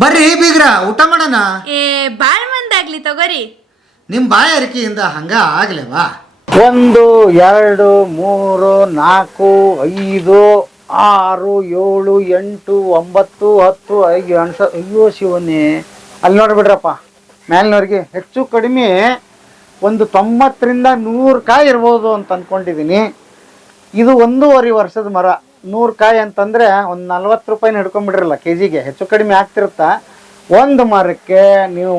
ಬರ್ರಿ ಬೀಗ್ರ ಊಟ ಮಾಡೋಣ. ಬಾಳ್ ಮಂದಾಗ್ಲಿ ತಗೋರಿ. ನಿಮ್ಮ ಬಾಯ ಅರಿಕೆಯಿಂದ ಹಂಗ ಆಗ್ಲೇವಾ? 1 2 3 4 5 6 7 8 9 10 5 ಅಯ್ಯೋ ಶಿವನೇ, ಅಲ್ಲಿ ನೋಡ್ಬಿಡ್ರಪ್ಪ ಮೇಲಿನವ್ರಿಗೆ ಹೆಚ್ಚು ಕಡಿಮೆ ಒಂದು 90ರಿಂದ 100 ಕಾಯಿ ಇರ್ಬೋದು ಅಂತ ಅಂದ್ಕೊಂಡಿದ್ದೀನಿ. ಇದು 1.5 ವರ್ಷದ ಮರ. 100 ಕಾಯಿ ಅಂತಂದರೆ ಒಂದು 40 ರೂಪಾಯಿನ ಹಿಡ್ಕೊಂಡ್ಬಿಡ್ರಲ್ಲ ಕೆ ಜಿಗೆ, ಹೆಚ್ಚು ಕಡಿಮೆ ಆಗ್ತಿರುತ್ತಾ. ಒಂದು ಮರಕ್ಕೆ ನೀವು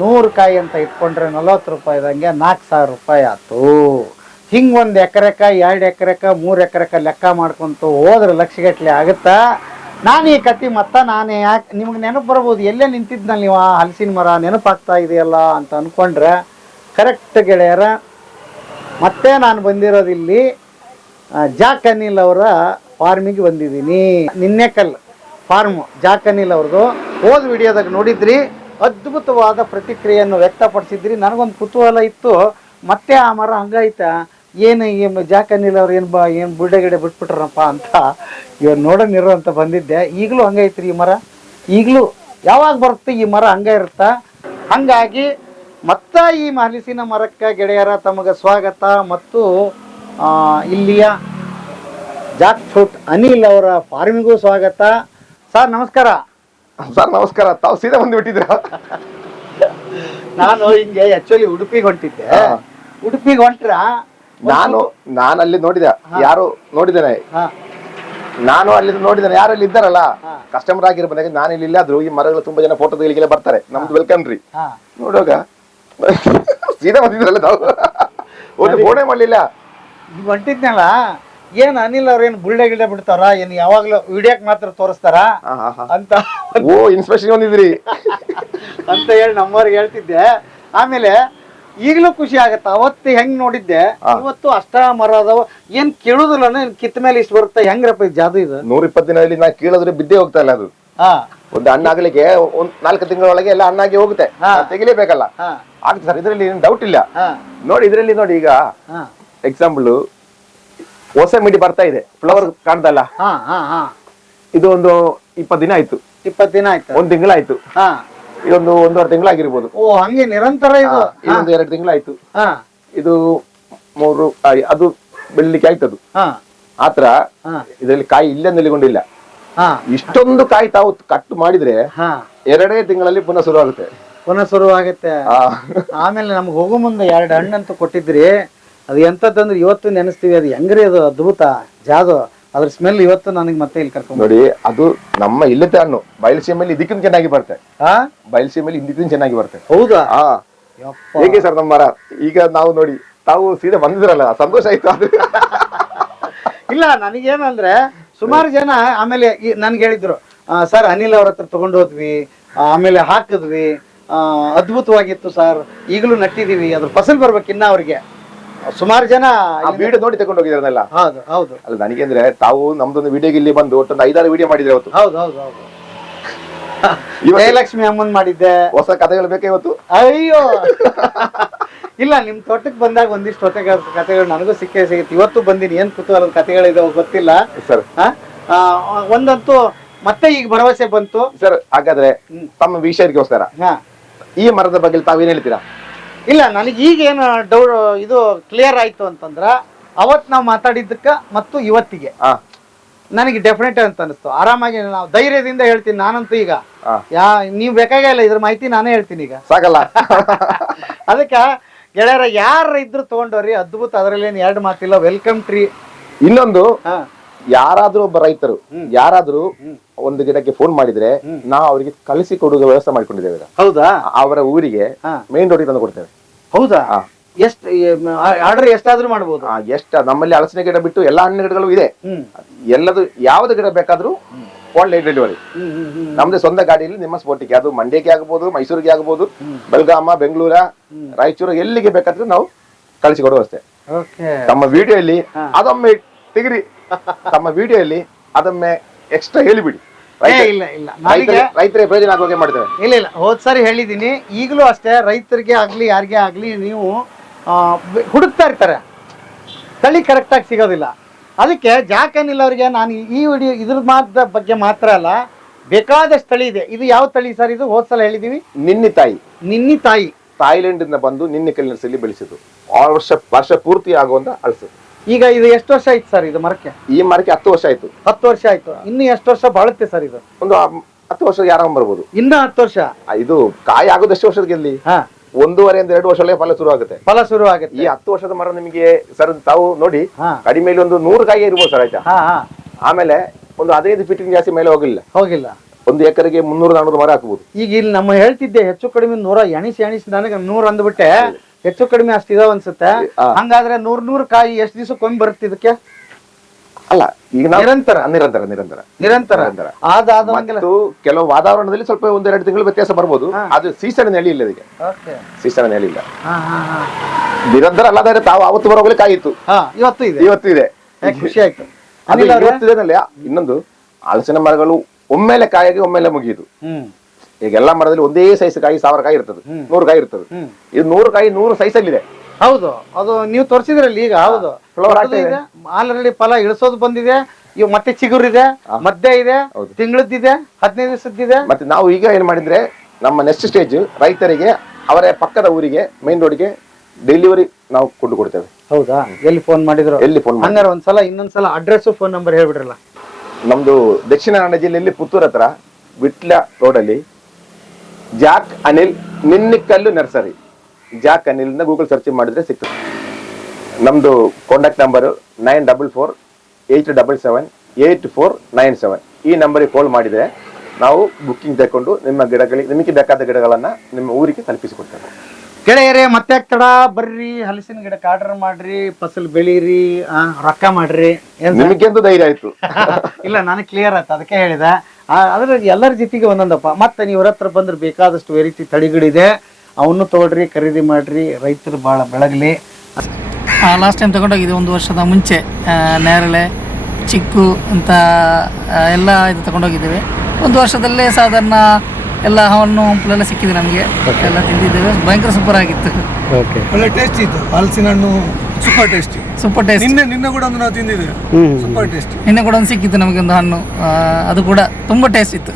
100 ಕಾಯಿ ಅಂತ ಇಟ್ಕೊಂಡ್ರೆ 40 ರೂಪಾಯಿದಂಗೆ 4,000 ರೂಪಾಯಿ ಆಯ್ತು. ಹಿಂಗೆ 1 ಎಕರೆಕ 2 ಎಕರೆಕ 3 ಎಕರೆಕ ಲೆಕ್ಕ ಮಾಡ್ಕೊಂತು ಹೋದ್ರೆ ಲಕ್ಷಗಟ್ಟಲೆ ಆಗುತ್ತಾ. ನಾನು ಈ ಕತೆ ನಾನೇ ಯಾಕೆ ನಿಮ್ಗೆ ನೆನಪು ಬರ್ಬೋದು, ಎಲ್ಲೇ ನಿಂತಿದ್ನಲ್ಲಿ ನೀವು ಹಲಸಿನ ಮರ ನೆನಪಾಗ್ತಾ ಇದೆಯಲ್ಲ ಅಂತ ಅಂದ್ಕೊಂಡ್ರೆ ಕರೆಕ್ಟ್ ಗೆಳೆಯರ. ಮತ್ತೆ ನಾನು ಬಂದಿರೋದಿಲ್ಲಿ ಜಾಕ್ ಅನಿಲ್ ಅವರ ಫಾರ್ಮಿಗೆ ಬಂದಿದ್ದೀನಿ. ನಿನ್ನೆಕಲ್ ಫಾರ್ಮು ಜಾಕ್ ಅನಿಲ್ ಅವ್ರದ್ದು. ಹೋದ ವಿಡಿಯೋದಾಗ ನೋಡಿದ್ರಿ, ಅದ್ಭುತವಾದ ಪ್ರತಿಕ್ರಿಯೆಯನ್ನು ವ್ಯಕ್ತಪಡಿಸಿದ್ರಿ. ನನಗೊಂದು ಕುತೂಹಲ ಇತ್ತು, ಮತ್ತೆ ಆ ಮರ ಹಂಗಾಯ್ತಾ ಏನು ಜಾಕ್ ಅನಿಲ್ ಅವ್ರು ಏನು ಬುಡ್ಡೆಗಡೆ ಬಿಟ್ಬಿಟ್ರಪ್ಪ ಅಂತ ಇವಾಗ ನೋಡೋನಿರೋ ಅಂತ ಬಂದಿದ್ದೆ. ಈಗಲೂ ಹಂಗೈತ್ರಿ ಈ ಮರ, ಈಗಲೂ ಯಾವಾಗ ಬರುತ್ತೆ ಈ ಮರ ಹಂಗೆ ಇರುತ್ತಾ. ಹಾಗಾಗಿ ಮತ್ತ ಈ ಹಲಸಿನ ಮರಕ್ಕೆ ಗೆಳೆಯರ ತಮಗೆ ಸ್ವಾಗತ ಮತ್ತು ಇಲ್ಲಿಯ ಜಾಕ್ ಫ್ರೂಟ್ ಅನಿಲ್ ಅವರ ಫಾರ್ಮಿಗೂ ಸ್ವಾಗತ. ಸರ್ ನಮಸ್ಕಾರ. ಸರ್ ನಮಸ್ಕಾರ. ತಾವು ಸೀದಾ ಬಂದುಬಿಟ್ಟಿದ್ರ? ನಾನು ಹಿಂಗೆ ಆಕ್ಚುಲಿ ಉಡುಪಿಗೆ ಹೊಂಟಿದ್ದೆ. ಉಡುಪಿಗೆ ಹೊಂಟ್ರ ನಾನು ಅಲ್ಲಿ ನೋಡಿದೆ, ಯಾರು ನೋಡಿದ್ದೇನೆ, ನಾನು ಅಲ್ಲಿ ನೋಡಿದ್ದೇನೆ. ಯಾರಲ್ಲಿ ಇದ್ದಾರಲ್ಲ ಕಸ್ಟಮರ್ ಆಗಿರ್ಬೋದು. ನಾನು ಇಲ್ಲಿ ಇಲ್ಲಾದ್ರು ಈ ಮರಗಳು ತುಂಬಾ ಜನ ಫೋಟೋ ತೆಗಿಲಿಕ್ಕೆಲ್ಲ ಬರ್ತಾರೆ. ನಮ್ದು ವೆಲ್ಕಮ್ ರೀ. ನೋಡುವಾಗ ಸೀದಾ ಬಂದಿದ್ರಲ್ಲ ತಾವು, ಒಂದು ಫೋನೇ ಮಾಡ್ಲಿಲ್ಲ. ಹೊಂಟಿದ್ನಲ್ಲ, ಏನ್ ಅನಿಲ್ ಅವ್ರ ಏನ್ ಬುಳ್ಳೆ ಗಿಡ ಬಿಡ್ತಾರ, ಏನ್ ಯಾವಾಗ್ಲೂ ವಿಡಿಯೋಕ್ ಮಾತ್ರ ತೋರಿಸ್ತಾರ ಅಂತ ಓ ಇನ್ಸ್ಪೆಕ್ಷನ್ ಬಂದಿದ್ರಿ ಅಂತ ಹೇಳಿ ನಮ್ಮವ್ರಿಗೆ ಹೇಳ್ತಿದ್ದೆ. ಆಮೇಲೆ ಈಗಲೂ ಖುಷಿ ಆಗತ್ತ. ಅವತ್ತು ಹೆಂಗ್ ನೋಡಿದ್ದೆ, ಇವತ್ತು ಅಷ್ಟ ಮರ ಅದಾವ. ಏನ್ ಕೇಳುದಿಲ್ಲ, ಕಿತ್ತ ಮೇಲೆ ಇಷ್ಟು ಬರುತ್ತೆ, ಹೆಂಗ್ರಪ್ಪ ಜಾದು ಇದು? 120 ದಿನದಲ್ಲಿ ನಾ ಕೇಳಿದ್ರೆ ಬಿದ್ದೇ ಹೋಗ್ತಾ ಇಲ್ಲ ಅದು. ಒಂದು ಹಣ್ಣಾಗ್ಲಿಕ್ಕೆ 4 ತಿಂಗಳೊಳಗೆ ಎಲ್ಲ ಹಣ್ಣಾಗಿ ಹೋಗುತ್ತೆ, ತೆಗಿಲೇಬೇಕಲ್ಲ. ಆಗ್ತದೆ ಸರ್, ಇದ್ರಲ್ಲಿ ಏನ್ ಡೌಟ್ ಇಲ್ಲ. ನೋಡಿ ಇದ್ರಲ್ಲಿ ನೋಡಿ, ಈಗ ಎಕ್ಸಾಂಪಲ್ ಹೊಸ ಮಿಡಿ ಬರ್ತಾ ಇದೆ, ಫ್ಲವರ್ ಕಾಣ್ದಲ್ಲ, ಇದು ಒಂದು 20 ದಿನ ಆಯ್ತು. 20 ದಿನ ಆಯ್ತು, 1 ತಿಂಗಳಾಯ್ತು, ಇದೊಂದು 1.5 ತಿಂಗಳಾಗಿರ್ಬೋದು. ಓ ಹಂಗೆ ನಿರಂತರ ಇದು. ಇದೊಂದು 2 ತಿಂಗಳಾಯ್ತು, ಇದು 3 ಅದು ಬೆಳಿಲಿಕ್ಕೆ ಆಯ್ತದು. ಆತರ ಇದರಲ್ಲಿ ಕಾಯಿ ಇಲ್ಲೇ ನಿಲ್ಕೊಂಡಿಲ್ಲ. ಇಷ್ಟೊಂದು ಕಾಯಿ ತಾವು ಕಟ್ಟು ಮಾಡಿದ್ರೆ 2 ತಿಂಗಳಲ್ಲಿ ಪುನಃ ಶುರು ಆಗುತ್ತೆ. ಆಮೇಲೆ ನಮ್ಗೆ ಹೋಗೋ ಮುಂದೆ 2 ಹಣ್ಣಂತೂ ಕೊಟ್ಟಿದ್ರಿ. ಅದು ಎಂತದಂದ್ರೆ ಇವತ್ತು ನೆನೆಸ್ತೀವಿ. ಅದು ಹೆಂಗ್ರಿ, ಅದು ಅದ್ಭುತ ಜಾದು. ಅದ್ರ ಸ್ಮೆಲ್ ಇವತ್ತು ನನಗೆ ಮತ್ತೆ ಇಲ್ಲಿ ಕರ್ಕೊಂಡು ನೋಡಿ. ಅದು ನಮ್ಮ ಇಲ್ಲത്തെ ಹಣ್ಣು ಬಯಲುಸೀಮೆಯಲ್ಲಿ ಇದಕ್ಕಿಂತ ಚೆನ್ನಾಗಿ ಬರುತ್ತೆ. ಬಯಲುಸೀಮೆಯಲ್ಲಿ ಇದಕ್ಕಿಂತ ಚೆನ್ನಾಗಿ ಬರುತ್ತೆ. ಹೌದಾ? ಹೇಗೆ ಸರ್ ನಮ್ಮ ಮರ? ಈಗ ನಾವು ನೋಡಿ, ತಾವು ಸೀದಾ ಬಂದಿದ್ರಲ್ಲ, ಸಂತೋಷ ಆಯ್ತು. ಅದು ಇಲ್ಲ, ನನಗೇನಂದ್ರೆ ಸುಮಾರು ಜನ ಆಮೇಲೆ ನನ್ಗೆ ಹೇಳಿದ್ರು, ಸರ್ ಅನಿಲ್ ಅವ್ರ ಹತ್ರ ತಗೊಂಡು ಹೋದ್ವಿ, ಆಮೇಲೆ ಹಾಕಿದ್ವಿ, ಅದ್ಭುತವಾಗಿತ್ತು ಸರ್, ಈಗಲೂ ನಟ್ಟಿದೀವಿ, ಅದ್ರ ಫಸಲ್ ಬರ್ಬೇಕಿನ್ನ ಅವ್ರಿಗೆ. ಸುಮಾರು ಜನ ವಿಡಿಯೋ ನೋಡಿ ತಗೊಂಡು ಹೋಗಿದ್ರಲ್ಲ. ಹೌದು ಹೌದು. ಅಲ್ಲ, ನನಗಂದ್ರೆ ತಾವು ನಮ್ದೊಂದು ವಿಡಿಯೋಗೆ ಇಲ್ಲಿ ಬಂದು ಒಟ್ಟೊಂದು 5-6 ವಿಡಿಯೋ ಮಾಡಿದ್ರೆ ಇವತ್ತು. ಹೌದು ಹೌದು ಹೌದು. ಜಯಲಕ್ಷ್ಮಿ ಅಮ್ಮನ್ ಮಾಡಿದ್ದೆ. ಹೊಸ ಕಥೆಗಳು ಬೇಕಾ ಇವತ್ತು? ಅಯ್ಯೋ ಇಲ್ಲ, ನಿಮ್ ತೋಟಕ್ಕೆ ಬಂದಾಗ ಒಂದಿಷ್ಟು ಕಥೆಗಳು ನನಗೂ ಸಿಗುತ್ತೆ. ಇವತ್ತು ಬಂದಿನಿ, ಏನ್ ಕುತೂಹಲದ ಕಥೆಗಳಿದಾವ ಗೊತ್ತಿಲ್ಲ ಸರ್. ಒಂದಂತೂ ಮತ್ತೆ ಈಗ ಭರವಸೆ ಬಂತು ಸರ್. ಹಾಗಾದ್ರೆ ತಮ್ಮ ವಿಷಯಕ್ಕೋಸ್ಕರ ಈ ಮರದ ಬಗ್ಗೆ ತಾವೇನ್ ಹೇಳ್ತೀರಾ? ಇಲ್ಲ, ನನಗೆ ಈಗೇನು ಇದು ಕ್ಲಿಯರ್ ಆಯ್ತು ಅಂತಂದ್ರ, ಅವತ್ ನಾವು ಮಾತಾಡಿದ್ದಕ್ಕ ಮತ್ತು ಇವತ್ತಿಗೆ ನನಗೆ ಡೆಫಿನೆಟ್ ಅಂತ ಅನಿಸ್ತು. ಆರಾಮಾಗಿ ನಾವು ಧೈರ್ಯದಿಂದ ಹೇಳ್ತೀನಿ. ನಾನಂತೂ ಈಗ ನೀವ್ ಬೇಕಾಗಿಲ್ಲ, ಇದ್ರ ಮಾಹಿತಿ ನಾನೇ ಹೇಳ್ತೀನಿ ಈಗ, ಸಾಕಲ್ಲ. ಅದಕ್ಕ ಗೆಳೆಯರ ಯಾರ ಇದ್ರು ತಗೊಂಡವ್ರಿ, ಅದ್ಭುತ. ಅದ್ರಲ್ಲಿ ಏನ್ 2 ಮಾತಿಲ್ಲ. Welcome tree. ಇನ್ನೊಂದು, ಯಾರಾದ್ರೂ ಒಬ್ಬ ರೈತರು ಯಾರಾದ್ರೂ ಒಂದು ಗಿಡಕ್ಕೆ ಫೋನ್ ಮಾಡಿದ್ರೆ ನಾವು ಅವರಿಗೆ ಕಳಿಸಿ ಕೊಡುವ ವ್ಯವಸ್ಥೆ ಮಾಡ್ಕೊಂಡಿದ್ದೇವೆ. ಹೌದಾ? ಅವರ ಊರಿಗೆ ಮೇನ್ ರೋಡಿಗೆ ತಂದು ಕೊಡ್ತೇವೆ. ಹೌದಾ? ಎಷ್ಟು ಆರ್ಡರ್ ಎಷ್ಟಾದ್ರೂ ಮಾಡಬಹುದು? ನಮ್ಮಲ್ಲಿ ಹಲಸಿನ ಗಿಡ ಬಿಟ್ಟು ಎಲ್ಲಾ ಹಣ್ಣಿನ ಗಿಡಗಳು ಇದೆ. ಎಲ್ಲದು ಯಾವ್ದು ಗಿಡ ಬೇಕಾದ್ರೂ ಆನ್ಲೈನ್ ಡೆಲಿವರಿ. ನಮ್ದೇ ಸ್ವಂತ ಗಾಡಿಯಲ್ಲಿ ನಿಮ್ಮ ಸ್ಪೋಟಿಗೆ, ಅದು ಮಂಡ್ಯಕ್ಕೆ ಆಗ್ಬೋದು, ಮೈಸೂರಿಗೆ ಆಗ್ಬೋದು, ಬೆಳಗಾಮ, ಬೆಂಗಳೂರ, ರಾಯಚೂರು, ಎಲ್ಲಿಗೆ ಬೇಕಾದ್ರೂ ನಾವು ಕಳಿಸಿಕೊಡುವ ವ್ಯವಸ್ಥೆ. ತಮ್ಮ ವಿಡಿಯೋಲ್ಲಿ ಅದೊಮ್ಮೆ ತೆಗಿರಿ, ತಮ್ಮ ವಿಡಿಯೋಲ್ಲಿ ಅದೊಮ್ಮೆ ಎಕ್ಸ್ಟ್ರಾ ಹೇಳಿಬಿಡಿ. ರೈತರಿಗೆ ಪ್ರಯೋಜನ ಆಗುವಾಗೆ ಮಾಡ್ತೇವೆ. ಇಲ್ಲ, ಹೋದ್ ಸಾರಿ ಹೇಳಿದೀನಿ, ಈಗಲೂ ಅಷ್ಟೇ. ರೈತರಿಗೆ ಆಗ್ಲಿ ಯಾರಿಗೇ ಆಗ್ಲಿ, ನೀವು ಹುಡುಕ್ತಾ ಇರ್ತಾರೆ, ತಳಿ ಕರೆಕ್ಟ್ ಆಗಿ ಸಿಗೋದಿಲ್ಲ. ಅದಕ್ಕೆ ಜಾಕ್ ಅನಿಲ್ ಅವ್ರಿಗೆ ನಾನು ಈ ವಿಡಿಯೋ ಇದ್ರ ಬಗ್ಗೆ ಮಾತ್ರ ಅಲ್ಲ, ಬೇಕಾದಷ್ಟು ತಳಿ ಇದೆ. ಇದು ಯಾವ ತಳಿ ಸರ್? ಇದು ಹೋದ್ಸಲ ಹೇಳಿದೀವಿ ನಿನ್ನೆ ತಾಯಿ, ನಿನ್ನಿ ತಾಯಿ ಥಾಯ್ಲೆಂಡ್ ಇಂದ ಬಂದು ನಿನ್ನೆ ಕಲ್ಲಿನಲ್ಲಿ ಬೆಳೆಸಿದ್ದು, ವರ್ಷ ಪೂರ್ತಿ ಆಗುವಂತ ಅಳಸು. ಈಗ ಇದು ಎಷ್ಟು ವರ್ಷ ಆಯ್ತು ಸರ್ ಇದು ಮರಕ್ಕೆ? ಈ ಮರಕ್ಕೆ 10 ವರ್ಷ ಆಯ್ತು. 10 ವರ್ಷ ಆಯ್ತು. ಇನ್ನು ಎಷ್ಟು ವರ್ಷ ಬಾಳುತ್ತೆ ಸರ್ ಇದು? ಒಂದು 10 ವರ್ಷ ಆರಾಮ್ ಬರ್ಬೋದು. ಇನ್ನ 10 ವರ್ಷ. ಇದು ಕಾಯಿ ಆಗೋದು ಎಷ್ಟು ವರ್ಷದ ಗೆಲ್ಲಿ? 1.5 2 ವರ್ಷದಲ್ಲೇ ಫಲ ಶುರು ಆಗುತ್ತೆ. ಫಲ ಶುರು ಆಗುತ್ತೆ. ಈ 10 ವರ್ಷದ ಮರ ನಿಮಗೆ ಸರ್ ತಾವು ನೋಡಿ ಕಡಿಮೆ ಒಂದು 100 ಕಾಯಿ ಇರ್ಬೋದು ಸರ್, ಆಯ್ತಾ? ಆಮೇಲೆ ಒಂದು 15 ಫೀಟ್ ಜಾಸ್ತಿ ಮೇಲೆ ಹೋಗಿಲ್ಲ. 1 ಎಕರೆಗೆ 300-400 ಮರ ಹಾಕಬಹುದು. ಈಗ ಇಲ್ಲಿ ನಮ್ಮ ಹೇಳ್ತಿದ್ದೆ ಹೆಚ್ಚು ಕಡಿಮೆ 100 ಎಣಿಸಿ ನನಗೆ 100 ಅಂದ್ಬಿಟ್ಟೆ. ಹೆಚ್ಚು ಕಡಿಮೆ ಅಷ್ಟು ಇದಾವ ಅನ್ಸುತ್ತೆ. ಹಂಗಾದ್ರೆ 100 ಕಾಯಿ ಎಷ್ಟು ದಿವಸಕ್ಕೊಮ್ಮೆ ಬರುತ್ತೆ ಇದಕ್ಕೆ? ಅಲ್ಲ, ಈಗ ನಿರಂತರ ಮತ್ತು ಕೆಲವು ವಾತಾವರಣದಲ್ಲಿ ಸ್ವಲ್ಪ 1-2 ತಿಂಗಳು ವ್ಯತ್ಯಾಸ ಬರ್ಬೋದು. ಅದು ಸೀಸನ್ ನೆಲೆ ಇಲ್ಲ, ಇದಕ್ಕೆ ಸೀಸನ್ ನೆಲೆ ಇಲ್ಲ. ನಿರಂತರ ಅಲ್ಲದಾದ್ರೆ ತಾವು ಅವತ್ತು ಬರೋಗ್ಲಿ ಕಾಯಿ ಇತ್ತು, ಇವತ್ತು ಇದೆ. ಖುಷಿ ಆಯ್ತು. ಇನ್ನೊಂದು ಹಲಸಿನ ಮರಗಳು ಒಮ್ಮೆಲೆ ಕಾಯಿಗೆ ಒಮ್ಮೆಲೆ ಮುಗಿಯುದು. ಈಗ ಎಲ್ಲಾ ಮರದಲ್ಲಿ ಒಂದೇ ಸೈಜ್ ಕಾಯಿ 1000 ಕಾಯಿ ಇರ್ತದೆ, 100 ಕಾಯಿ ಇರ್ತದೆ. ಇದು 100 ಕಾಯಿ 100 ಸೈಜ್ ಅಲ್ಲಿ ಇದೆ. ಹೌದು, ಅದು ನೀವು ತೋರಿಸಿದ್ರಲ್ಲಿ ಈಗ. ಹೌದು, ಆಲ್ರೆಡಿ ಫಲ ಇಳಿಸೋದು ಬಂದಿದೆ. ಇವ್ ಮತ್ತೆ ಚಿಗುರಿದೆ, ಮಧ್ಯ ಇದೆ, ತಿಂಗಳದ್ದಿದೆ, 15 ದಿವಸದ್ದಿದೆ. ಮತ್ತೆ ನಾವು ಈಗ ಏನ್ ಮಾಡಿದ್ರೆ ನಮ್ಮ ನೆಕ್ಸ್ಟ್ ಸ್ಟೇಜ್ ರೈತರಿಗೆ ಅವರ ಪಕ್ಕದ ಊರಿಗೆ ಮೈನ್ ರೋಡ್ಗೆ ಡೆಲಿವರಿ ನಾವು ಕೊಂಡು ಕೊಡ್ತೇವೆ. ಹೌದಾ? ಎಲ್ಲಿ ಫೋನ್ ಮಾಡಿದ್ರು? ಹಂಗಾರೆ ಒಂದ್ಸಲ ಇನ್ನೊಂದ್ಸಲ ಅಡ್ರೆಸ್ ಫೋನ್ ನಂಬರ್ ಹೇಳ್ಬಿಡ್ರಲ್ಲ. ನಮ್ದು ದಕ್ಷಿಣ ಕನ್ನಡ ಜಿಲ್ಲೆಯಲ್ಲಿ ಪುತ್ತೂರ್ ಹತ್ರ ವಿಟ್ಲ ರೋಡಲ್ಲಿ Jack Anil Ninnikallu nursery. Jack Anil Google search ಮಾಡಿದ್ರೆ ಸಿಗ್ತದೆ. ನಮ್ದು ಕಾಂಟ್ಯಾಕ್ಟ್ ನಂಬರ್ 9448778497. ಈ ನಂಬರಿಗೆ ಕಾಲ್ ಮಾಡಿದ್ರೆ ನಾವು ಬುಕ್ಕಿಂಗ್ ತಗೊಂಡು ನಿಮಗೆ ಬೇಕಾದ ಗಿಡಗಳನ್ನ ನಿಮ್ಮ ಊರಿಗೆ ತಲುಪಿಸಿಕೊಡ್ತೇವೆ. ಗೆಳೆಯರೇ, ಮತ್ತೆ ತಡ ಬರ್ರಿ, ಹಲಸಿನ ಗಿಡಕ್ಕೆ ಆರ್ಡರ್ ಮಾಡ್ರಿ, ಫಸಲ್ ಬೆಳೀರಿ, ರೊಕ್ಕ ಮಾಡ್ರಿ. ನಿಮಗೆಂದು ಧೈರ್ಯ ಆಯ್ತು. ಇಲ್ಲ, ನನಗೆ ಕ್ಲಿಯರ್ ಆಯ್ತು, ಅದಕ್ಕೆ ಹೇಳಿದೆ. ಅದ್ರ ಎಲ್ಲರ ಜೊತೆಗೆ ಒಂದೊಂದಪ್ಪ. ಮತ್ತೆ ನೀವ್ರ ಹತ್ರ ಬಂದ್ರೆ ಬೇಕಾದಷ್ಟು ವೆರೈಟಿ ತಳಿಗಳಿದೆ, ಅವನು ತಗೊಳ್ರಿ, ಖರೀದಿ ಮಾಡ್ರಿ, ರೈತರು ಭಾಳ ಬೆಳಗಲಿ. ಲಾಸ್ಟ್ ಟೈಮ್ ತಗೊಂಡೋಗಿದ್ದೆ 1 ವರ್ಷದ ಮುಂಚೆ. ನೇರಳೆ, ಚಿಕ್ಕು ಅಂತ ಎಲ್ಲ ಇದು ತಗೊಂಡೋಗಿದ್ದೇವೆ. 1 ವರ್ಷದಲ್ಲೇ ಸಾಧಾರಣ ಎಲ್ಲ ಹಣ್ಣು ಹಂಪಲೆಲ್ಲ ಸಿಕ್ಕಿದೆ ನಮಗೆ, ಎಲ್ಲ ತಿಂದಿದ್ದೇವೆ. ಭಯಂಕರ ಸೂಪರ್ ಆಗಿತ್ತು. ಒಳ್ಳೆ ಟೇಸ್ಟ್ ಇತ್ತು ಹಲಸಿನ ಹಣ್ಣು, ಸೂಪರ್ ಟೇಸ್ಟ್. ನಿನ್ನೆ ಕೂಡ ಒಂದು ನಾವು ತಿಂದಿದ್ದೇವೆ, ಸೂಪರ್ ಟೇಸ್ಟ್. ನಿನ್ನೆ ಕೂಡ ಒಂದು ಸಿಕ್ಕಿತ್ತು ನಮಗೆ ಒಂದು ಹಣ್ಣು, ಅದು ಕೂಡ ತುಂಬ ಟೇಸ್ಟ್ ಇತ್ತು.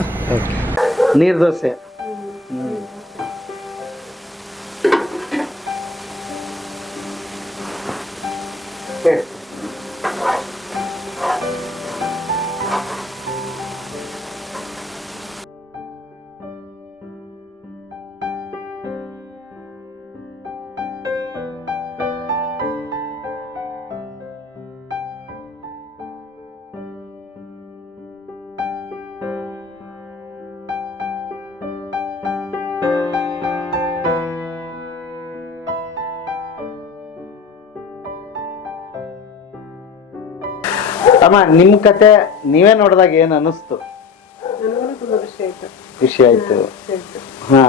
ನೀರು ದೋಸೆ. ಅಮ್ಮ, ನಿಮ್ ಕತೆ ನೀವೇ ನೋಡಿದಾಗ ಏನ್ ಅನಿಸ್ತು? ಖುಷಿ ಆಯ್ತು. ಹಾ,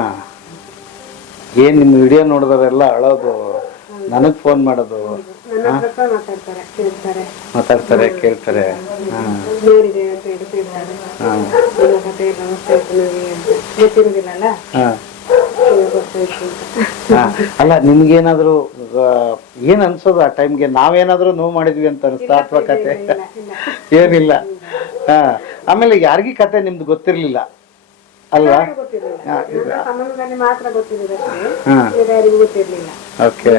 ಏನ್ ನಿಮ್ ವಿಡಿಯೋ ನೋಡಿದವರೆಲ್ಲ ಅಳೋದು, ನನಗ್ ಫೋನ್ ಮಾಡೋದು, ಮಾತಾಡ್ತಾರೆ, ಕೇಳ್ತಾರೆ. ಅಲ್ಲ, ನಿಮ್ಗೇನಾದ್ರು ಏನ್ ಅನ್ಸೋದು ಆ ಟೈಮ್ಗೆ? ನಾವೇನಾದ್ರೂ ನೋವು ಮಾಡಿದ್ವಿ ಅಂತ ಅನಿಸ್ತಾ ಅಥವಾ ಕತೆ? ಏನಿಲ್ಲ. ಆಮೇಲೆ ಯಾರಿಗೂ ಕತೆ ನಿಮ್ದು ಗೊತ್ತಿರ್ಲಿಲ್ಲ ಅಲ್ವಾ? ಓಕೆ.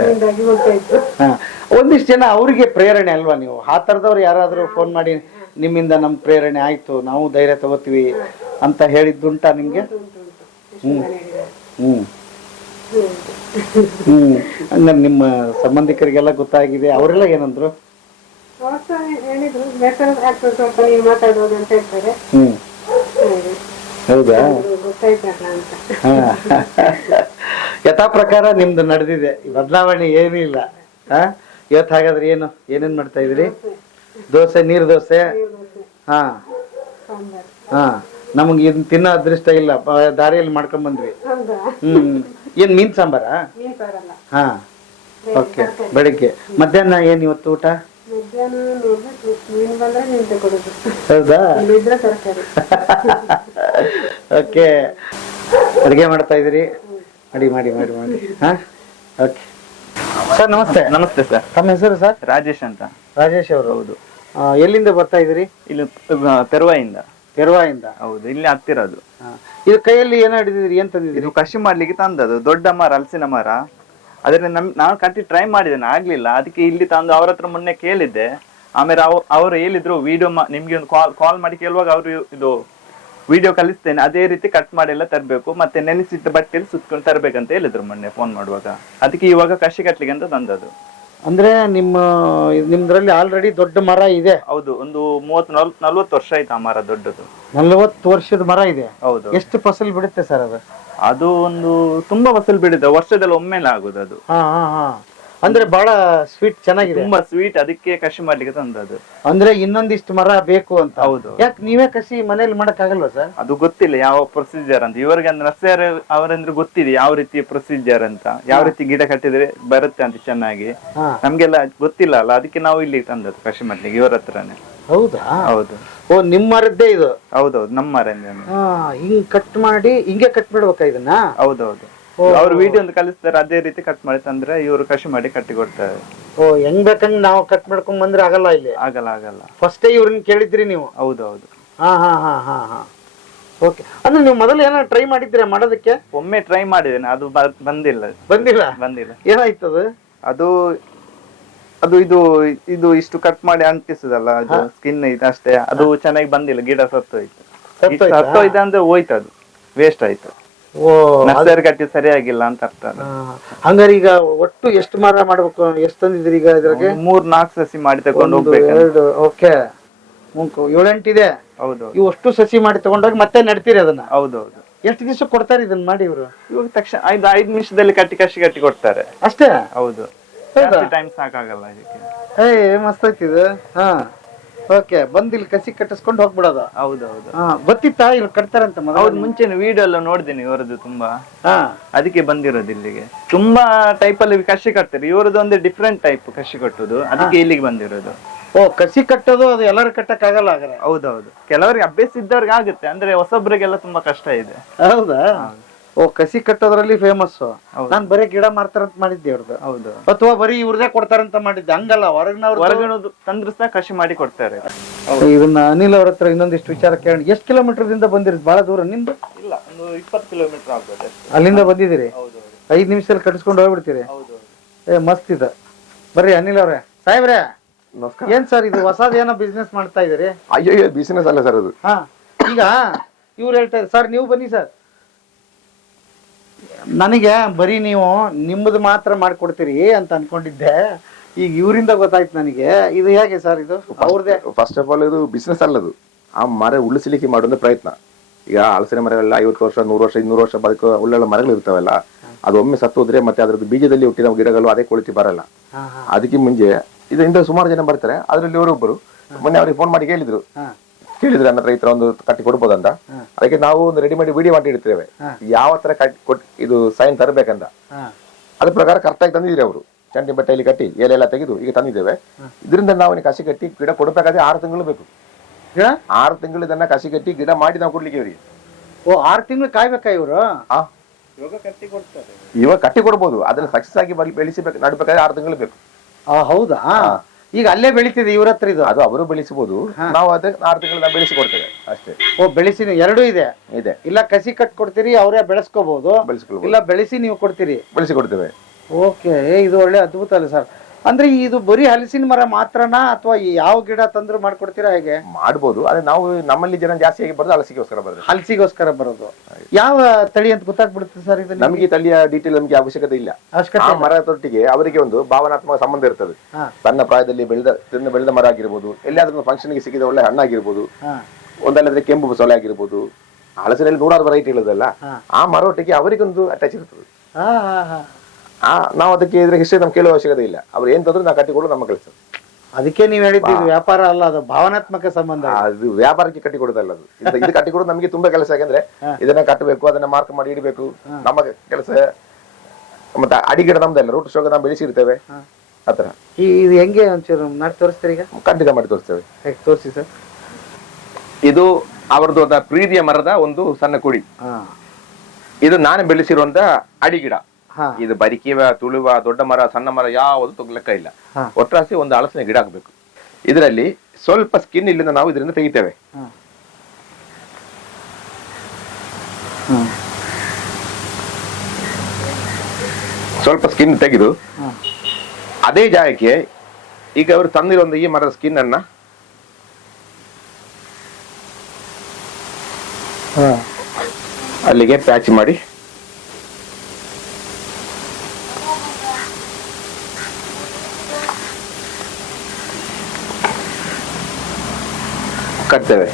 ಒಂದಿಷ್ಟು ಜನ ಅವ್ರಿಗೆ ಪ್ರೇರಣೆ ಅಲ್ವಾ ನೀವು? ಆ ತರದವ್ರು ಯಾರಾದ್ರೂ ಫೋನ್ ಮಾಡಿ ನಿಮ್ಮಿಂದ ನಮ್ ಪ್ರೇರಣೆ ಆಯ್ತು, ನಾವು ಧೈರ್ಯ ತಗೋತೀವಿ ಅಂತ ಹೇಳಿದ್ದುಂಟಾ ನಿಮ್ಗೆ? ಹಂಗ ನಿಮ್ಮ ಸಂಬಂಧಿಕರಿಗೆಲ್ಲ ಗೊತ್ತಾಗಿದೆ, ಅವರೆಲ್ಲ ಏನಂದ್ರು? ಹೌದಾ? ಯಥಾ ಪ್ರಕಾರ ನಿಮ್ದು ನಡೆದಿದೆ, ಬದಲಾವಣೆ ಏನೂ ಇಲ್ಲ. ಇವತ್ತು ಹಾಗಾದ್ರೆ ಏನೇನ್ ಮಾಡ್ತಾ ಇದ್ರಿ? ದೋಸೆ, ನೀರ್ ದೋಸೆ. ಹಾ ಹಾ, ನಮ್ಗೆ ಇದನ್ನ ತಿನ್ನೋ ಅದೃಷ್ಟ ಇಲ್ಲ, ದಾರಿಯಲ್ಲಿ ಮಾಡ್ಕೊಂಡ್ ಬಂದ್ವಿ. ಏನ್ ಮೀನ್ ಸಾಂಬಾರ? ಹಾ, ಓಕೆ. ಬೆಳಿಗ್ಗೆ ಮಧ್ಯಾಹ್ನ ಏನ್ ಇವತ್ತು ಊಟ? ಹೌದಾ? ಓಕೆ. ಅಡಿಗೆ ಮಾಡ್ತಾ ಇದ್ರಿ? ಮಾಡಿ. ಹಾ, ಓಕೆ. ಸರ್ ನಮಸ್ತೆ. ನಮಸ್ತೆ ಸರ್. ತಮ್ಮ ಹೆಸರು ಸರ್? ರಾಜೇಶ್ ಅಂತ. ರಾಜೇಶ್ ಅವರು. ಹೌದು. ಎಲ್ಲಿಂದ ಬರ್ತಾ ಇದ್ರಿ? ಇಲ್ಲಿ ತೆರುವಾಯಿಂದ. ಕೆರವಾಯಿಂದ. ಹೌದು, ಇಲ್ಲಿ ಹತ್ತಿರ ಅದು. ಇದು ಕೈಯಲ್ಲಿ ಏನೋ ಹಿಡಿದಿದ್ರಿ, ಏನ್ ತಂದಿದ್ರಿ? ಇದು ಕಸಿ ಮಾಡ್ಲಿಕ್ಕೆ ತಂದದ್ದು ದೊಡ್ಡ ಮರ, ಹಲಸಿನ ಮರ. ಅದ್ರಿಂದ ನಾನು ಕಟ್ಟಿ ಟ್ರೈ ಮಾಡಿದ್ದೇನೆ, ಆಗ್ಲಿಲ್ಲ. ಅದಕ್ಕೆ ಇಲ್ಲಿ ತಂದು ಅವ್ರ ಹತ್ರ ಮೊನ್ನೆ ಕೇಳಿದ್ದೆ. ಆಮೇಲೆ ಅವರು ಹೇಳಿದ್ರು ವಿಡಿಯೋ ನಿಮ್ಗೆ ಒಂದು ಕಾಲ್ ಮಾಡಿ ಕೇಳುವಾಗ ಅವರು ಇದು ವಿಡಿಯೋ ಕಲಿಸ್ತೇನೆ, ಅದೇ ರೀತಿ ಕಟ್ ಮಾಡಿ ಎಲ್ಲ ತರಬೇಕು, ಮತ್ತೆ ನೆನೆಸಿಟ್ಟ ಬಟ್ಟೆಯಲ್ಲಿ ಸುತ್ಕೊಂಡು ತರಬೇಕಂತ ಹೇಳಿದ್ರು ಮೊನ್ನೆ ಫೋನ್ ಮಾಡುವಾಗ. ಅದಕ್ಕೆ ಇವಾಗ ಕಸಿ ಕಟ್ಲಿಕ್ಕೆ ಅಂತ ತಂದದ್ದು. ಅಂದ್ರೆ ನಿಮ್ದ್ರಲ್ಲಿ ಆಲ್ರೆಡಿ ದೊಡ್ಡ ಮರ ಇದೆ? ಹೌದು, ಒಂದು 30-40 ವರ್ಷ ಆಯ್ತು ಆ ಮರ ದೊಡ್ಡದು. 40 ವರ್ಷದ ಮರ ಇದೆ. ಹೌದು. ಎಷ್ಟು ಫಸಲ್ ಬಿಡುತ್ತೆ ಸರ್ ಅದು? ಅದು ಒಂದು ತುಂಬಾ ಫಸಲ್ ಬಿಡುತ್ತೆ, ವರ್ಷದಲ್ಲಿ ಒಮ್ಮೆಲೆ ಆಗುದು ಅದು. ಅಂದ್ರೆ ಬಹಳ ಸ್ವೀಟ್, ಚೆನ್ನಾಗಿದೆ, ತುಂಬಾ ಸ್ವೀಟ್. ಅದಕ್ಕೆ ಕಸಿ ಮಾಡ್ಲಿಕ್ಕೆ ತಂದದ್ದು. ಅಂದ್ರೆ ಇನ್ನೊಂದಿಷ್ಟು ಮರ ಬೇಕು ಅಂತ. ಹೌದು. ಯಾಕೆ ನೀವೇ ಕಸಿ ಮನೇಲಿ ಮಾಡಕ್ ಆಗಲ್ವಾ ಸರ್? ಅದು ಗೊತ್ತಿಲ್ಲ ಯಾವ ಪ್ರೊಸೀಜರ್ ಅಂತ ಇವರಿಗೆ. ನರ್ಸರಿ ಅವರಂದ್ರೆ ಗೊತ್ತಿದೆ ಯಾವ ರೀತಿ ಪ್ರೊಸೀಜರ್ ಅಂತ, ಯಾವ ರೀತಿ ಗಿಡ ಕಟ್ಟಿದ್ರೆ ಬರುತ್ತೆ ಅಂತ ಚೆನ್ನಾಗಿ. ನಮ್ಗೆಲ್ಲ ಗೊತ್ತಿಲ್ಲ ಅಲ್ಲ, ಅದಕ್ಕೆ ನಾವು ಇಲ್ಲಿ ತಂದದ್ದು ಕಸಿ ಮಾಡ್ಲಿಕ್ಕೆ ಇವರ ಹತ್ರನೇ. ಹೌದಾ? ಹೌದು. ಓ, ನಿಮ್ಮ ಮರದ್ದೇ ಇದು? ಹೌದೌದು, ನಮ್ಮ ಮರನೇ. ಹಿಂಗ್ ಕಟ್ ಮಾಡಿ ಹಿಂಗೆ ಕಟ್ ಬಿಡ್ಬೇಕಾ ಇದನ್ನ? ಹೌದೌದು, ಅವ್ರು ವಿಡಿಯೋ ಒಂದು ಕಲಿಸ್ತಾರೆ, ಅದೇ ರೀತಿ ಕಟ್ ಮಾಡಿ ತಂದ್ರೆ ಇವರು ಕಸಿ ಮಾಡಿ ಕಟ್ಟಿ ಕೊಡ್ತಾರೆ. ಓ, ಹೆಂಗ್ ಬೇಕಂಗ್ ನಾವು ಕಟ್ ಮಾಡ್ಕೊಂಡ್ ಬಂದ್ರೆ ಆಗಲ್ಲ ಇಲ್ಲಿ? ಆಗಲ್ಲ. ಫಸ್ಟೇ ಇವ್ರನ್ನ ಕೇಳಿದ್ರಿ ನೀವು? ಹೌದೌದು. ಓಕೆ. ಅಂದ್ರೆ ನೀವು ಮೊದಲು ಏನೋ ಟ್ರೈ ಮಾಡಿದ್ರೆ ಮಾಡೋದಕ್ಕೆ? ಒಮ್ಮೆ ಟ್ರೈ ಮಾಡಿದ್ದೇನೆ, ಅದು ಬಂದಿಲ್ಲ. ಏನಾಯ್ತದ ಅದು? ಅದು ಇದು ಇಷ್ಟು ಕಟ್ ಮಾಡಿ ಅಂಟಿಸುದಲ್ಲ, ಅದು ಸ್ಕಿನ್ ಇದೆ ಅಷ್ಟೇ. ಅದು ಚೆನ್ನಾಗಿ ಬಂದಿಲ್ಲ, ಗಿಡ ಸತ್ತೋಯ್ತು ಅಂದ್ರೆ ಹೋಯ್ತು, ಅದು ವೇಸ್ಟ್ ಆಯ್ತು. ನರ್ಸರಿ ಕಟ್ಟಿ ಸರಿಯಾಗಿಲ್ಲ ಅಂತ ಅರ್ಥ. ಹಂಗಾರೆ ಈಗ ಒಟ್ಟು ಎಷ್ಟು ಮರ ಮಾಡ್ಬೇಕು, ಎಷ್ಟು ತಂದಿದ್ರಿ ಈಗ? ಇದ್ರಾಗೆ 3-4 ಸಸಿ ಮಾಡಿ ತಗೊಂಡು ಹೋಗ್ಬೇಕು. ಓಕೆ, 7-8 ಇದೆ. ಹೌದು. ಇವು ಅಷ್ಟು ಸಸಿ ಮಾಡಿ ತಗೊಂಡೋಗಿ ಮತ್ತೆ ನೆಡ್ತೀರಿ ಅದನ್ನ? ಹೌದೌದು. ಎಷ್ಟು ದಿವಸ ಕೊಡ್ತಾರೆ ಇದನ್ನ ಮಾಡಿ ಇವರು? ಇವಾಗ ತಕ್ಷಣ 5 ನಿಮಿಷದಲ್ಲಿ ಕಟ್ಟಿ ಕೊಡ್ತಾರೆ ಅಷ್ಟೇ? ಹೌದು, ಟೈಮ್ ಸಾಕಾಗಲ್ಲ ಇದಕ್ಕೆ. ಮಸ್ತ್ ಐತಿ ಇದು. ಓಕೆ, ಬಂದ್ ಇಲ್ಲಿ ಕಸಿ ಕಟ್ಟಿಸ್ಕೊಂಡು ಹೋಗ್ಬಿಡೋದು? ಹೌದೌದು. ಗೊತ್ತಿತ್ತಾ ಇವ್ರು ಕಟ್ತಾರಂತ? ಹೌದು, ಮುಂಚೆನೆ ವಿಡಿಯೋ ಎಲ್ಲ ನೋಡಿದ್ದೀನಿ ಇವರದ್ದು ತುಂಬಾ, ಅದಕ್ಕೆ ಬಂದಿರೋದು ಇಲ್ಲಿಗೆ. ತುಂಬಾ ಟೈಪ್ ಅಲ್ಲಿ ಕಸಿ ಕಟ್ತಾರೆ, ಇವರದ್ದು ಒಂದು ಡಿಫ್ರೆಂಟ್ ಟೈಪ್ ಕಸಿ ಕಟ್ಟುದು, ಅದಕ್ಕೆ ಇಲ್ಲಿಗೆ ಬಂದಿರೋದು. ಓ, ಕಸಿ ಕಟ್ಟೋದು ಅದು ಎಲ್ಲರೂ ಕಟ್ಟಕ್ ಆಗಲ್ಲ ಹಾಗಾದ್ರೆ? ಹೌದೌದು, ಕೆಲವರಿಗೆ ಅಭ್ಯಾಸ ಇದ್ದವ್ರಿಗೆ ಆಗುತ್ತೆ, ಅಂದ್ರೆ ಹೊಸೊಬ್ರಿಗೆಲ್ಲ ತುಂಬಾ ಕಷ್ಟ ಇದೆ. ಹೌದಾ? ಓ, ಕಸಿ ಕಟ್ಟೋದ್ರಲ್ಲಿ ಫೇಮಸ್. ನಾನ್ ಬರೀ ಗಿಡ ಮಾರ್ತಾರಂತ ಮಾಡಿದ್ದೆ ಇವ್ರದ್ದು. ಹೌದು. ಅಥವಾ ಬರೀ ಇವ್ರದೇ ಕೊಡ್ತಾರಂತ ಮಾಡಿದ್ದೆ. ಹಂಗಲ್ಲ, ಹೊರಗಿನವ್ರು ತಂದ್ರು ಸಹ ಕಸಿ ಮಾಡಿ ಕೊಡ್ತಾರೆ. ಇದನ್ನ ಅನಿಲ್ ಅವ್ರ ಹತ್ರ ಇನ್ನೊಂದಿಷ್ಟು ವಿಚಾರ ಕೇಳಿ. ಎಷ್ಟು ಕಿಲೋಮೀಟರ್ ಬಂದಿರಿ? ಬಹಳ ದೂರ ನಿಮ್ದು? ಇಲ್ಲ, ಒಂದು 20 ಕಿಲೋಮೀಟರ್ ಆಗ್ಬೋದು. ಅಲ್ಲಿಂದ ಬಂದಿದ್ದೀರಿ? 5 ನಿಮಿಷದಲ್ಲಿ ಕಟ್ಟಿಸ್ಕೊಂಡು ಹೋಗ್ಬಿಡ್ತೀರಿ? ಮಸ್ತ್ ಇದೆ. ಬರ್ರಿ ಅನಿಲ್ ಅವ್ರೆ. ಸಾಹೇಬ್ರೆ, ಏನ್ ಸರ್ ಇದು ಹೊಸದೇನೋ ಬಿಸ್ನೆಸ್ ಮಾಡ್ತಾ ಇದೀರಿ? ಅಯ್ಯೋ, ಬಿಸಿನೆಸ್ ಅಲ್ಲ ಸರ್ ಅದು. ಈಗ ಇವ್ರು ಹೇಳ್ತಾರೆ ಸರ್, ನೀವು ಬನ್ನಿ ಸರ್. ನನಗೆ ಬರೀ ನೀವು ನಿಮ್ಮದು ಮಾತ್ರ ಮಾಡ್ಕೊಡ್ತೀರಿ ಅಂತ ಅನ್ಕೊಂಡಿದ್ದೆ. ಈಗ ಇವರಿಂದ ಗೊತ್ತಾಯ್ತು ನನಗೆ. ಇದು ಹೇಗೆ ಸರ್ ಇದು ಅವ್ರದೇ? ಫಸ್ಟ್ ಆಫ್ ಆಲ್ ಇದು ಬಿಸ್ನೆಸ್ ಅಲ್ಲದು, ಆ ಮರ ಉಳಿಸಲಿಕ್ಕೆ ಮಾಡುವ ಪ್ರಯತ್ನ. ಈಗ ಹಲಸಿನ ಮರಗಳೆಲ್ಲ 50 ವರ್ಷ 100 ವರ್ಷ 200 ವರ್ಷ ಬದುಕೋ ಒಳ್ಳೆ ಮರಗಳು ಇರ್ತಾವಲ್ಲ, ಅದು ಒಮ್ಮೆ ಸತ್ತು ಹೋದ್ರೆ ಮತ್ತೆ ಅದ್ರದ್ದು ಬೀಜದಲ್ಲಿ ಹುಟ್ಟಿದ ಗಿಡಗಳು ಅದೇ ಕೊಳಿತಿ ಬರಲ್ಲ. ಅದಕ್ಕೆ ಮುಂಚೆ ಇದರಿಂದ ಸುಮಾರು ಜನ ಬರ್ತಾರೆ. ಅದ್ರಲ್ಲಿ ಇವರೊಬ್ಬರು ಮೊನ್ನೆ ಅವ್ರಿಗೆ ಫೋನ್ ಮಾಡಿ ಕೇಳಿದ್ರು ನನ್ನ ಹತ್ರ ಈ ತರ ಒಂದು ಕಟ್ಟಿ ಕೊಡ್ಬೋದಂತ. ಅದಕ್ಕೆ ನಾವು ಒಂದು ರೆಡಿಮೇಡ್ ವಿಡಿಯೋ ಮಾಡಿ ಇಡ್ತೇವೆ, ಯಾವ ತರ ಇದು ಸೈನ್ ತರಬೇಕಂತ. ಅದ್ರ ಪ್ರಕಾರ ಕರೆಕ್ಟ್ ಆಗಿ ತಂದಿದ್ರಿ ಅವರು. ಚಂಡಿ ಬಟ್ಟೆಯಲ್ಲಿ ಕಟ್ಟಿ ಎಲೆಲ್ಲ ತೆಗೆದು ಈಗ ತಂದಿದ್ದೇವೆ. ಇದರಿಂದ ನಾವು ಕಸಿ ಕಟ್ಟಿ ಗಿಡ ಕೊಡ್ಬೇಕಾದ್ರೆ 6 ತಿಂಗಳು ಬೇಕು. 6 ತಿಂಗಳು ಇದನ್ನ ಕಸಿ ಕಟ್ಟಿ ಗಿಡ ಮಾಡಿ ನಾವು ಕೊಡ್ಲಿಕ್ಕೆ ಇವ್ರಿಗೆ. ಓ, 6 ತಿಂಗಳು ಕಾಯ್ಬೇಕಾ ಇವರು? ಇವಾಗ ಕಟ್ಟಿ ಕೊಡ್ಬೋದು, ಅದನ್ನ ಸಕ್ಸಸ್ ಆಗಿ ಬೆಳೆಸಬೇಕು ನಡ್ಬೇಕಾದ್ರೆ 6 ತಿಂಗಳು ಬೇಕು. ಹೌದಾ? ಈಗ ಅಲ್ಲೇ ಬೆಳಿತಿದೆ ಇವ್ರ ಹತ್ರ ಇದು? ಅದು ಅವರು ಬೆಳೆಸಬಹುದು, ನಾವು ಅದಕ್ಕೆ 6 ತಿಂಗಳು ನಾವು ಬೆಳೆಸಿ ಕೊಡ್ತೇವೆ ಅಷ್ಟೇ. ಓ, ಬೆಳೆಸಿ ಎರಡೂ ಇದೆ? ಇಲ್ಲ ಕಸಿ ಕಟ್ ಕೊಡ್ತೀರಿ, ಅವರೇ ಬೆಳೆಸ್ಕೋಬಹುದು, ಇಲ್ಲ ಬೆಳೆಸಿ ನೀವು ಕೊಡ್ತೀರಿ? ಬೆಳೆಸಿ ಕೊಡ್ತೇವೆ. ಓಕೆ, ಇದು ಒಳ್ಳೆ ಅದ್ಭುತ ಅಲ್ಲ ಸರ್. ಅಂದ್ರೆ ಇದು ಬರೀ ಹಲಸಿನ ಮರ ಮಾತ್ರನಾ ಅಥವಾ ಯಾವ ಗಿಡ ತಂದ್ರು ಮಾಡ್ಕೊಡ್ತೀರಾ? ಹೇಗೆ ಮಾಡ್ಬೋದು. ಆದ್ರೆ ನಾವು ನಮ್ಮಲ್ಲಿ ಜನ ಜಾಸ್ತಿ ಆಗಿ ಬರೋದು ಹಲಸಿಗೋಸ್ಕರ ಬರೋದು. ಯಾವ ತಳಿ ಅಂತ ಗೊತ್ತಾಗ್ಬಿಡುತ್ತೆ ಸರ್ ಇದು? ನಮಗೆ ತಳಿಯ ಡೀಟೇಲ್ ನಮಗೆ ಅವಶ್ಯಕತೆ ಇಲ್ಲ. ಆ ಮರ ತೊಟ್ಟಿಗೆ ಅವರಿಗೆ ಒಂದು ಭಾವನಾತ್ಮಕ ಸಂಬಂಧ ಇರ್ತದೆ. ಸಣ್ಣ ಪ್ರಾಯದಲ್ಲಿ ಬೆಳೆದ ಮರ ಆಗಿರ್ಬೋದು, ಎಲ್ಲಾದ್ರೂ ಫಂಕ್ಷನ್ ಗೆ ಸಿಕ್ಕಿದ ಒಳ್ಳೆ ಹಣ್ಣಾಗಿರ್ಬೋದು, ಒಂದಲ್ಲದ್ರೆ ಕೆಂಪು ಸೊಲೆ ಆಗಿರ್ಬೋದು. ಹಲಸಿನಲ್ಲಿ 100 ವೆರೈಟಿ ಇರೋದಲ್ಲ, ಆ ಮರೊಟ್ಟಿಗೆ ಅವರಿಗೊಂದು ಅಟ್ಯಾಚ್ ಇರ್ತದೆ. ನಾವು ಅದಕ್ಕೆ ಇದ್ರ ಹಿಸ್ಟ್ರಿ ನಮ್ಗೆ ಕೇಳುವ ಅವಶ್ಯಕತೆ ಇಲ್ಲ. ಅವ್ರು ಏನ್ ತಂದ್ರು ನಾವು ಕಟ್ಟಿಕೊಡೋದು ನಮ್ಮ ಕೆಲಸ. ಅದಕ್ಕೆ ನೀವ್ ಹೇಳಿದ್ದು ವ್ಯಾಪಾರ ಅಲ್ಲ, ಅದು ಭಾವನಾತ್ಮಕ ಸಂಬಂಧ. ಅದು ವ್ಯಾಪಾರಕ್ಕೆ ಕಟ್ಟಿಕೊಡೋದಲ್ಲ, ಅದು ಇದು ಕಟ್ಟಿಕೊಡೋದು ನಮಗೆ ತುಂಬಾ ಕೆಲಸ. ಯಾಕಂದ್ರೆ ಇದನ್ನ ಕಟ್ಟಬೇಕು, ಅದನ್ನ ಮಾರ್ಕ್ ಮಾಡಿ ಇಡಬೇಕು, ನಮ್ಮ ಕೆಲಸ. ಮತ್ತೆ ಅಡಿಗಿಡ ನಮ್ದಲ್ಲ, ರೂಟ್ ಸ್ಟಾಕ್ ನಾವು ಬೆಳೆಸಿರ್ತೇವೆ. ಆತರ ಇದು ಹೆಂಗೆ ಒಂಚೂರು ಮಾಡಿ ತೋರಿಸ್ತೀರಿ? ಈಗ ಖಂಡಿತ ಮಾಡಿ ತೋರಿಸ್ತೇವೆ. ತೋರಿಸಿ ಸರ್. ಇದು ಅವರದ್ದು ಪ್ರೀತಿಯ ಮರದ ಒಂದು ಸಣ್ಣ ಕುಡಿ. ಇದು ನಾನು ಬೆಳೆಸಿರುವಂತ ಅಡಿಗಿಡ. ಇದು ಬರಿಕೆವ, ತುಳುವ, ದೊಡ್ಡ ಮರ, ಸಣ್ಣ ಮರ ಯಾವುದು ಲೆಕ್ಕ ಇಲ್ಲ. ಒಟ್ರಾಸಿ ಒಂದು ಹಲಸಿನ ಗಿಡ ಆಗ್ಬೇಕು. ಇದರಲ್ಲಿ ಸ್ವಲ್ಪ ಸ್ಕಿನ್ ಇಲ್ಲಿಂದ ನಾವು ಇದರಿಂದ ತೆಗಿತೇವೆ. ಸ್ವಲ್ಪ ಸ್ಕಿನ್ ತೆಗೆದು ಅದೇ ಜಾಗಕ್ಕೆ ಈಗ ಅವರು ತಂದಿರೋ ಒಂದು ಈ ಮರದ ಸ್ಕಿನ್ ಅನ್ನ ಅಲ್ಲಿಗೆ ಪ್ಯಾಚ್ ಮಾಡಿ ಕಟ್ತೇವೆ.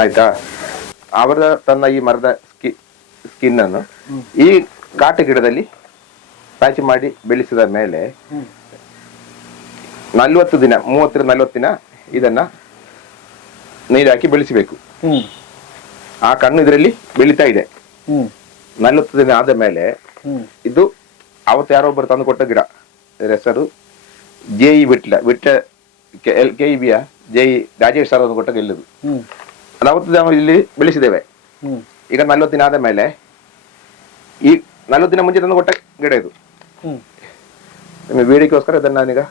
ಆಯ್ತಾ? ಅವರ ತನ್ನ ಈ ಮರದ ಸ್ಕಿನ್ ಅನ್ನು ಈ ಕಾಟು ಗಿಡದಲ್ಲಿ ಪ್ಯಾಚ್ ಮಾಡಿ ಬೆಳೆಸಿದ ಮೇಲೆ 40 ದಿನ 30-40 ದಿನ ಇದನ್ನ ನೀರು ಹಾಕಿ ಬೆಳೆಸಬೇಕು. ಆ ಕಣ್ಣು ಇದರಲ್ಲಿ ಬೆಳೀತಾ ಇದೆ. 40 ದಿನ ಆದ ಮೇಲೆ ಇದು ಅವತ್ತು ಯಾರೋ ಒಬ್ಬರು ತಂದು ಕೊಟ್ಟ ಗಿಡ, ಇದರ ಹೆಸರು ಜೆಇ ಬಿಟ್ಟ KEBಯ ಜೆಇ ರಾಜೇಶ್ ಸರ್ ಕೊಟ್ಟ ಗೆಲ್ಲದು. ಅದು ಅವತ್ತು ನಾವು ಇಲ್ಲಿ ಬೆಳೆಸಿದ್ದೇವೆ. ಈಗ 40 ದಿನ ಆದ ಮೇಲೆ ಈ 40 ದಿನ ಮುಂಚೆ ತಂದು ಕೊಟ್ಟ ಗಿಡ ಇದು. ನಿಮಗೆ ಬೇಡಿಕೆಗೋಸ್ಕರ ಇದನ್ನ ನಾನೀಗ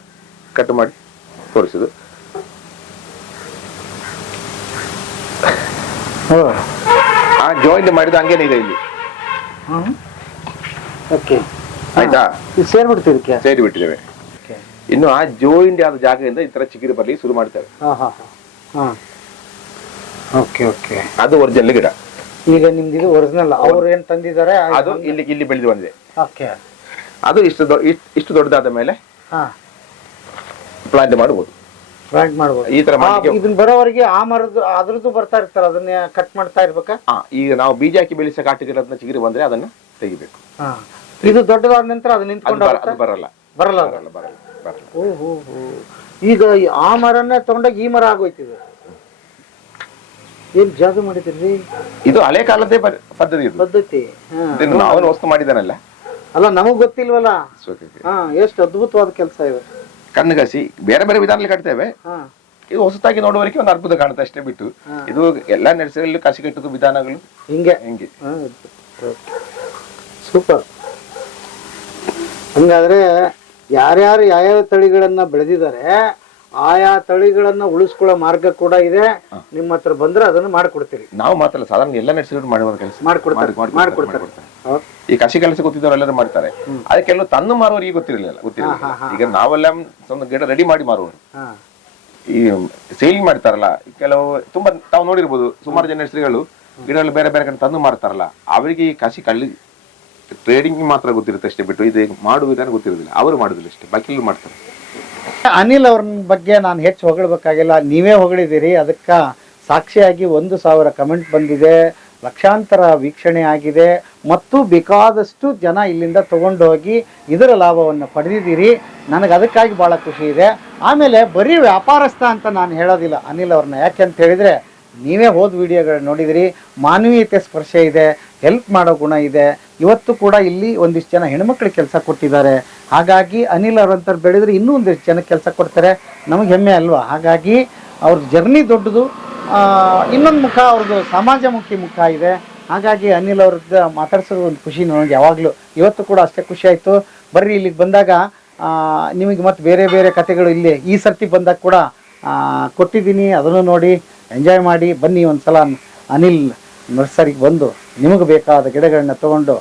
ಕಟ್ ಮಾಡಿ ತೋರಿಸುದು. ಆ ಜಾಯಿಂಟ್ ಮಾಡಿದ ಹಂಗೇನೆ ಇದೆ ಇಲ್ಲಿ. ಆಯ್ತಾ? ಸೇರಿ ಬಿಟ್ಟಿದ್ದೇವೆ. ಇನ್ನು ಆ ಜಾಯಿಂಟ್ ಆದ ಜಾಗದಿಂದ ಈ ತರ ಚಿಗುರು ಬರ್ಲಿ ಶುರು ಮಾಡ್ತೇವೆ. ಅದು ಒರಿಜಿನಲ್ ಗಿಡ. ಈಗ ನಿಮ್ದು ಇದು ಒರಿಜಿನಲ್, ಅವ್ರು ಏನ್ ತಂದಿದ್ದಾರೆ ಅದು ಇಲ್ಲಿ ಬೆಳೆದು ಬಂದಿದೆ. ಅದು ಇಷ್ಟು ದೊಡ್ಡದಾದ ಮೇಲೆ ಪ್ಲಾಂಟ್ ಮಾಡಬಹುದು. ಈ ತರ ಇದನ್ನ ಬರೋವರೆಗೆ ಆ ಮರದ್ದು ಅದ್ರದ್ದು ಬರ್ತಾ ಇರ್ತಾರ, ಅದನ್ನ ಕಟ್ ಮಾಡ್ತಾ ಇರ್ಬೇಕಾ? ಈಗ ನಾವು ಬೀಜ ಹಾಕಿ ಬೆಳೆಸೋ ಕಾಟು ಗಿಡದ ಚಿಗುರು ಬಂದ್ರೆ ಅದನ್ನ ತೆಗಿಬೇಕು. ಇದು ದೊಡ್ಡದಾದ ನಂತರ ಅದು ನಿಂತ್ಕೊಂಡು ಬರಲ್ಲ. ಈಗ ಆ ಮರನ್ನ ತಗೊಂಡಾಗ ಈ ಮರ ಆಗೋಯ್ತಿದೆ. ಏನ್ ಜಾದು ಮಾಡಿದ್ರಿ? ಇದು ಹಳೆ ಕಾಲದೇ ಪದ್ಧತಿ. ಅವನು ವಸ್ತು ಮಾಡಿದಾನಲ್ಲ, ಅಲ್ಲ ನಮಗ್ ಗೊತ್ತಿಲ್ವಲ್ಲ. ಎಷ್ಟು ಅದ್ಭುತವಾದ ಕೆಲಸ ಇದೆ. ಕಣ್ಣುಗಸಿ ಬೇರೆ ಬೇರೆ ವಿಧಾನದಲ್ಲಿ ಕಟ್ತೇವೆ. ಇದು ಹೊಸತಾಗಿ ನೋಡುವವರಿಗೆ ಒಂದು ಅದ್ಭುತ ಕಾಣುತ್ತೆ ಅಷ್ಟೇ ಬಿಟ್ಟು ಇದು ಎಲ್ಲಾ ನರ್ಸರಿಯಲ್ಲೂ ಕಸಿ ಕಟ್ಟುದು ವಿಧಾನಗಳು ಹಿಂಗೆ. ಸೂಪರ್. ಹಂಗಾದ್ರೆ ಯಾರ್ಯಾರು ಯಾವ್ಯಾವ ತಳಿಗಳನ್ನ ಬೆಳೆದಿದ್ದಾರೆ ಆಯಾ ತಳಿಗಳನ್ನ ಉಳಿಸ್ಕೊಳ್ಳೋ ಮಾರ್ಗ ಕೂಡ ಇದೆ. ನಿಮ್ಮ ಹತ್ರ ಬಂದ್ರೆ ಅದನ್ನ ಮಾಡ್ಕೊಡ್ತೀರಿ. ನಾವು ಮಾತ್ರ ಸಾಧಾರಣ ಎಲ್ಲ ನರ್ಸರಿ ಮಾಡುವ ಕೆಲಸ ಮಾಡ್ಕೊಡ್ತಾರೆ. ಈ ಕಸಿ ಕೆಲಸ ಗೊತ್ತಿದ್ದವ್ರು ಎಲ್ಲರೂ ಮಾಡ್ತಾರೆ. ಅದಕ್ಕೆಲ್ಲ ತಂದು ಮಾರುವವರಿಗೆ ಗೊತ್ತಿರಲಿಲ್ಲ. ಈಗ ನಾವೆಲ್ಲ ಒಂದು ಗಿಡ ರೆಡಿ ಮಾಡಿ ಮಾರುವವರು. ಈ ಸೇಲಿಂಗ್ ಮಾಡ್ತಾರಲ್ಲ ಕೆಲವು ತುಂಬಾ ತಾವು ನೋಡಿರ್ಬೋದು, ಸುಮಾರು ಜನ ನರ್ಸರಿಗಳು ಗಿಡಗಳು ಬೇರೆ ಬೇರೆ ಕಡೆ ತಂದು ಮಾರ್ತಾರಲ್ಲ, ಅವರಿಗೆ ಈ ಕಸಿ ಕಳ್ಳಿ ಟ್ರೇಡಿಂಗ್ ಮಾತ್ರ ಗೊತ್ತಿರುತ್ತೆ ಅಷ್ಟೇ ಬಿಟ್ಟು ಇದು ಮಾಡುವ ವಿಧಾನ ಗೊತ್ತಿರೋದಿಲ್ಲ. ಅವರು ಮಾಡುದಿಲ್ಲ ಅಷ್ಟೇ, ಬಾಕಿ ಮಾಡ್ತಾರೆ. ಅನಿಲ್ ಅವ್ರ ಬಗ್ಗೆ ನಾನು ಹೆಚ್ಚು ಹೊಗಳಬೇಕಾಗಿಲ್ಲ, ನೀವೇ ಹೊಗಳಿದ್ದೀರಿ. ಅದಕ್ಕ ಸಾಕ್ಷಿಯಾಗಿ 1,000 ಕಮೆಂಟ್ ಬಂದಿದೆ, ಲಕ್ಷಾಂತರ ವೀಕ್ಷಣೆ ಆಗಿದೆ ಮತ್ತು ಬೇಕಾದಷ್ಟು ಜನ ಇಲ್ಲಿಂದ ತಗೊಂಡು ಹೋಗಿ ಇದರ ಲಾಭವನ್ನು ಪಡೆದಿದ್ದೀರಿ. ನನಗೆ ಅದಕ್ಕಾಗಿ ಭಾಳ ಖುಷಿ ಇದೆ. ಆಮೇಲೆ ಬರೀ ವ್ಯಾಪಾರಸ್ಥ ಅಂತ ನಾನು ಹೇಳೋದಿಲ್ಲ ಅನಿಲ್ ಅವ್ರನ್ನ, ಯಾಕೆ ಅಂತ ಹೇಳಿದರೆ ನೀವೇ ಹೋದ ವಿಡಿಯೋಗಳು ನೋಡಿದಿರಿ. ಮಾನವೀಯತೆ ಸ್ಪರ್ಶ ಇದೆ, ಹೆಲ್ಪ್ ಮಾಡೋ ಗುಣ ಇದೆ. ಇವತ್ತು ಕೂಡ ಇಲ್ಲಿ ಒಂದಿಷ್ಟು ಜನ ಹೆಣ್ಮಕ್ಳಿಗೆ ಕೆಲಸ ಕೊಟ್ಟಿದ್ದಾರೆ. ಹಾಗಾಗಿ ಅನಿಲ್ ಅವ್ರಂತ ಬೆಳೆದ್ರೆ ಇನ್ನೂ ಒಂದಿಷ್ಟು ಜನಕ್ಕೆ ಕೆಲಸ ಕೊಡ್ತಾರೆ, ನಮಗೆ ಹೆಮ್ಮೆ ಅಲ್ವಾ? ಹಾಗಾಗಿ ಅವ್ರ ಜರ್ನಿ ದೊಡ್ಡದು. ಇನ್ನೊಂದು ಮುಖ ಅವ್ರದ್ದು ಸಮಾಜಮುಖಿ ಮುಖ ಇದೆ. ಹಾಗಾಗಿ ಅನಿಲ್ ಅವ್ರದ್ದು ಮಾತಾಡ್ಸೋದು ಒಂದು ಖುಷಿ ನನಗೆ ಯಾವಾಗಲೂ. ಇವತ್ತು ಕೂಡ ಅಷ್ಟೇ ಖುಷಿ ಆಯಿತು. ಬರ್ರಿ ಇಲ್ಲಿಗೆ ಬಂದಾಗ ನಿಮಗೆ ಮತ್ತು ಬೇರೆ ಬೇರೆ ಕಥೆಗಳು ಇಲ್ಲಿ ಈ ಸರ್ತಿ ಬಂದಾಗ ಕೂಡ ಕೊಟ್ಟಿದ್ದೀನಿ, ಅದನ್ನು ನೋಡಿ ಎಂಜಾಯ್ ಮಾಡಿ ಬನ್ನಿ. ಒಂದು ಸಲ ಅನಿಲ್ ನರ್ಸರಿಗೆ ಬಂದು ನಿಮಗೆ ಬೇಕಾದ ಗಿಡಗಳನ್ನ ತಗೊಂಡು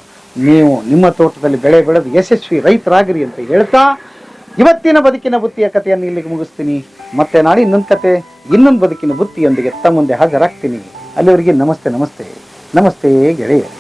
ನೀವು ನಿಮ್ಮ ತೋಟದಲ್ಲಿ ಬೆಳೆದು ಯಶಸ್ವಿ ರೈತರಾಗಿರಿ ಅಂತ ಹೇಳ್ತಾ ಇವತ್ತಿನ ಬದುಕಿನ ಬುತ್ತಿಯ ಕಥೆಯನ್ನು ಇಲ್ಲಿಗೆ ಮುಗಿಸ್ತೀನಿ. ಮತ್ತೆ ನಾಳೆ ಇನ್ನೊಂದು ಕತೆ, ಇನ್ನೊಂದು ಬದುಕಿನ ಬುತ್ತಿಯೊಂದಿಗೆ ತಮ್ಮ ಮುಂದೆ ಹಾಜರಾಗ್ತೀನಿ. ಅಲ್ಲಿವರೆಗೆ ನಮಸ್ತೆ ಗೆಳೆಯರು.